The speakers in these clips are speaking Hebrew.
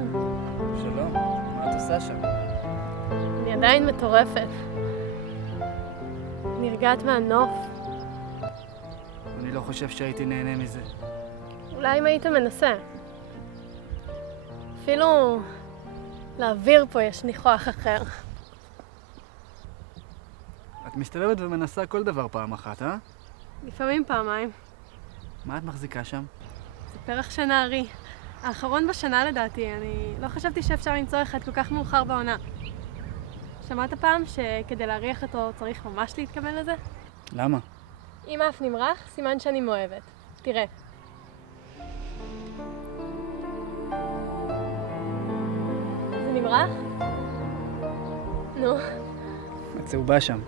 שלום. שלום, מה את עושה שם? אני עדיין מטורפת. נרגעת מהנוף. אני לא חושב שהייתי נהנה מזה. אולי אם היית מנסה. אפילו לאוויר פה יש ניחוח אחר. את מסתובבת ומנסה כל דבר פעם אחת, אה? לפעמים פעמיים. מה את מחזיקה שם? זה פרח שנערי. האחרון בשנה לדעתי. אני לא חשבתי שאפשר למצוא אחד כל כך מאוחר בעונה. שמעת פעם שכדי להריח אותו צריך ממש להתכוון לזה? למה? אם אף נמרח, סימן שאני מאוהבת. תראה. זה נמרח? נו. הצהובה שם.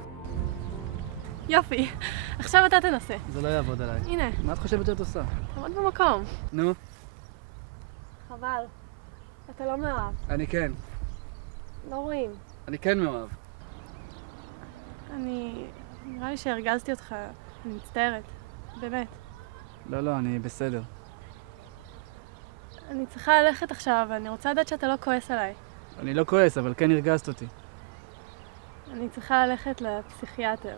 יופי. עכשיו אתה תנסה. זה לא יעבוד עליי. הנה. מה את חושבת שאת עושה? תעמוד במקום. נו. חבל. אתה לא מאוהב. אני כן. לא רואים. אני כן מאוהב. נראה לי שהרגזתי אותך. אני מצטערת. באמת. לא, אני בסדר. אני צריכה ללכת עכשיו, ואני רוצה לדעת שאתה לא כועס עליי. אני לא כועס, אבל כן הרגזת אותי. אני צריכה ללכת לפסיכיאטר.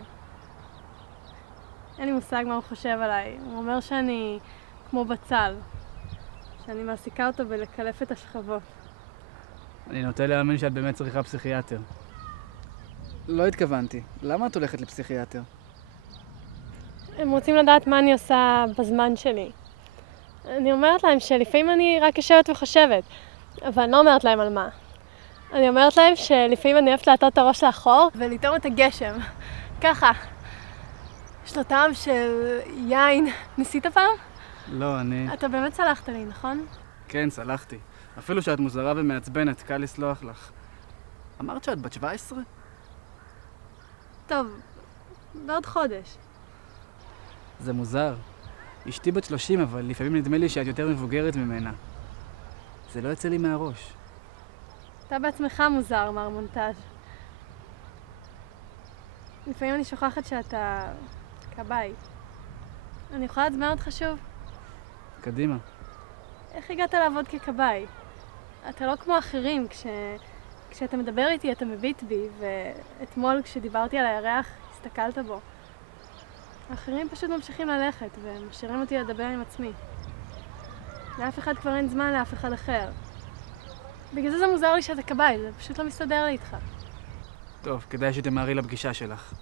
אין לי מושג מה הוא חושב עליי. הוא אומר שאני כמו בצל. שאני מעסיקה אותו בלקלף את השכבות. אני נוטה להאמין שאת באמת צריכה פסיכיאטר. לא התכוונתי. למה את הולכת לפסיכיאטר? הם רוצים לדעת מה אני עושה בזמן שלי. אני אומרת להם שלפעמים אני רק יושבת וחושבת, אבל אני לא אומרת להם על מה. אני אומרת להם שלפעמים אני אוהבת להטות את הראש לאחור ולטעום את הגשם. ככה. יש לו טעם של יין. ניסית פעם? לא, אני... אתה באמת סלחת לי, נכון? כן, סלחתי. אפילו שאת מוזרה ומעצבנת, קל לסלוח לך. אמרת שאת בת 17? טוב, בעוד חודש. זה מוזר. אשתי בת 30, אבל לפעמים נדמה לי שאת יותר מבוגרת ממנה. זה לא יוצא לי מהראש. אתה בעצמך מוזר, מר מונטאז'. לפעמים אני שוכחת שאתה כבאי. אני יכולה לעצבן אותך שוב? קדימה. איך הגעת לעבוד ככבאי? אתה לא כמו אחרים, כשאתה מדבר איתי אתה מביט בי, ואתמול כשדיברתי על הירח הסתכלת בו. האחרים פשוט ממשיכים ללכת ומשאירים אותי לדבר עם עצמי. לאף אחד כבר אין זמן לאף אחד אחר. בגלל זה מוזר לי שאתה כבאי, זה פשוט לא מסתדר לי איתך. טוב, כדאי שתמהרי לפגישה שלך.